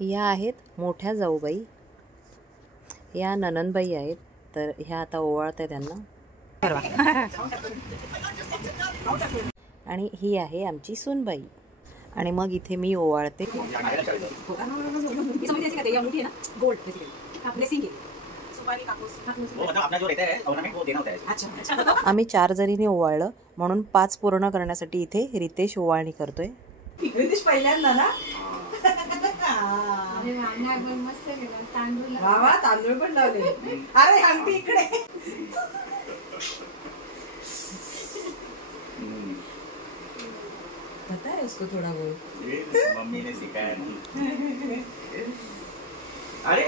ह्या आहेत मोठ्या जाऊबाई, या ननंदबाई आहेत. तर ह्या आता ओवाळत आहे त्यांना. आणि ही आहे आमची सूनबाई. आणि मग इथे मी ओवाळते. आम्ही 4 जणींनी ओवाळलं म्हणून 5 पूर्ण करण्यासाठी इथे रितेश ओवाळणी करतोय. रितेश पहिल्यांदा ना. तांदूळ पण लावले. अरे आंटी इकडे. पता है उसको थोड़ा बहुत. मम्मी ने सिखाया. अरे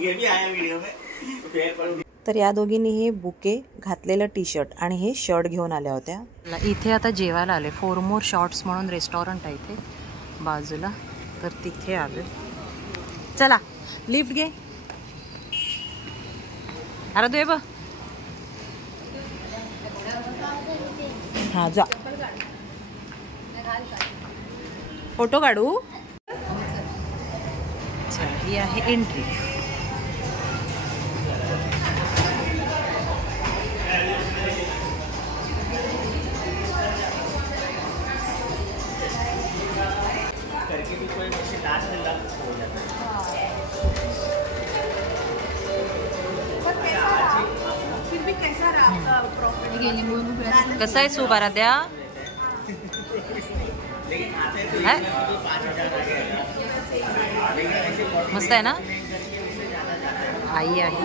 ये भी आया वीडियो में. तर या दोघींनी हे बुके घातलेलं टी शर्ट आणि हे शर्ट घेऊन आल्या होत्या. इथे आता जेवायला आले. 4 मोर शॉर्ट्स म्हणून रेस्टॉरंट आहे इथे बाजूला. तर तिथे आले. चला लिफ्ट घे. अरे दे बा. हा जा. फोटो काढू. ही आहे एंट्री. कसा आहे सूप आराध्या? मस्त आहे ना. आई आहे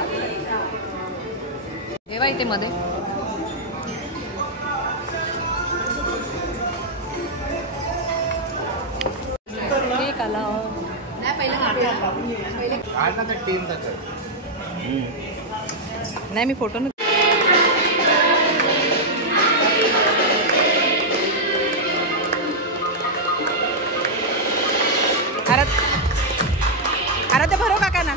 हे बाई ते मध्ये. केक आला. नाही मी फोटो आराध्या भरो काका ना.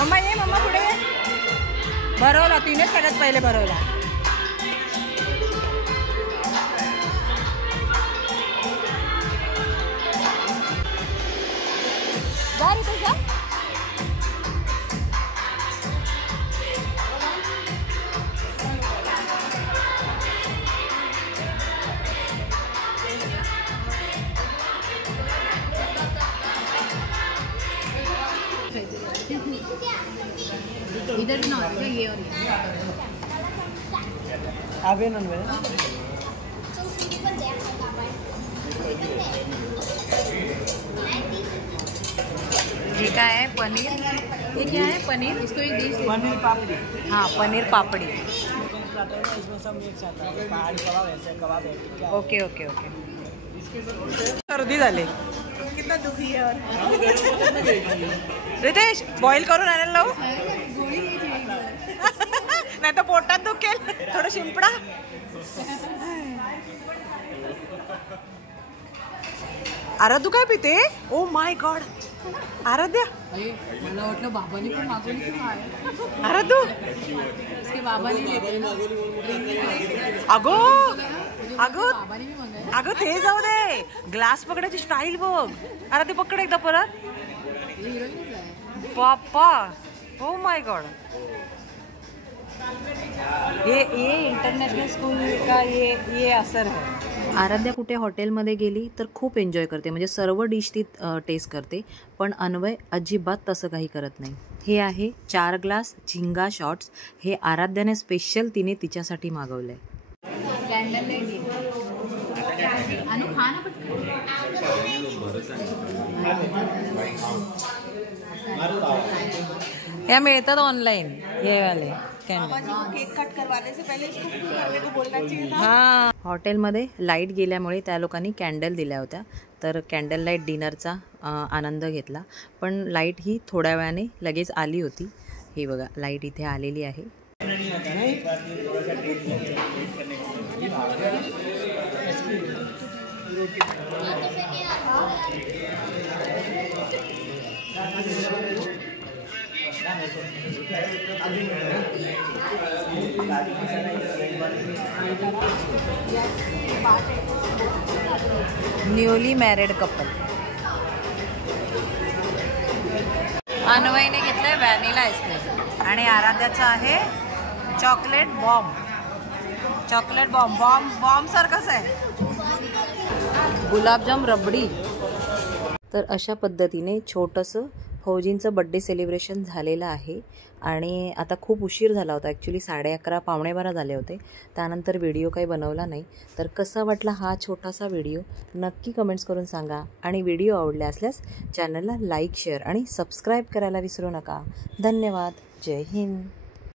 मम्मा ये. मम्मा पुढे ये. भरवला तिने सगळ्यात पहिले भरवला. इधर ना ये और आवे नन में ये क्या है? पनीर. ये क्या है? पनीर. इसको एक डिश. पनीर पापड़ी. हाँ पनीर पापड़ी. इसमें सब मिक्स आता है. पहाड़ी कबाब ऐसे कबाब है. Okay okay okay. सर्दी झाली. कितना दुखी है. और रितेश बॉईल करून आणायला लावू. नाही तर पोटात दुखेल. थोडं शिंपडा. आराध्या काय पिते? Oh my God. आराध्या मला वाटलं बाबांनी पण मागवली. आराध्या बाबांनी. अगो अगो अगं ते जाऊ दे. ग्लास पकडायची स्टाईल बघ. आराध्या पकड एकदा परत. पापा ओ माय गॉड. ये इंटरनॅशनल स्कूल का ये असर है. आराध्या कुठे हॉटेलमध्ये गेली तर खूप एन्जॉय करते. म्हणजे सर्व डिश ती टेस्ट करते. पण अन्वय अजिबात तसं काही करत नाही. हे आहे 4 ग्लास झिंगा शॉट्स. हे आराध्याने स्पेशल तिने तिच्यासाठी मागवलंय. या मिळतात ऑनलाईन हे वाले. कैंडल। केक कट करवाने से पहले इसको फूल भरने को बोलना चाहिए था। हां, हॉटेलमध्ये लाईट गेल्यामुळे त्या लोकांनी कॅन्डल दिल्या होत्या, तर कॅन्डल लाईट डिनरचा आनंद घेतला। पण लाईट ही थोड्या वेळाने लगेच आली होती। ही बघा लाईट इथे आलेली आहे। Newly married couple. अन्वयने घेतलंय व्हॅनिला आईस्क्रीम आणि आराध्याचं आहे chocolate bomb. Chocolate bomb bomb सारखंच आहे। गुलाबजाम रबडी। तर अशा पद्धतीने छोटंसं फौजींचं बड्डे सेलिब्रेशन झालेलं आहे आणि आता खूप उशीर झाला होता। ॲक्च्युली 11:30 पावणे 12 झाले होते। त्यानंतर व्हिडिओ काही बनवला नाही। तर कसा वाटला हा छोटासा व्हिडिओ नक्की कमेंट्स करून सांगा आणि व्हिडिओ आवडला असल्यास चॅनलला लाईक शेअर आणि सबस्क्राईब करायला विसरू नका। धन्यवाद। जय हिंद।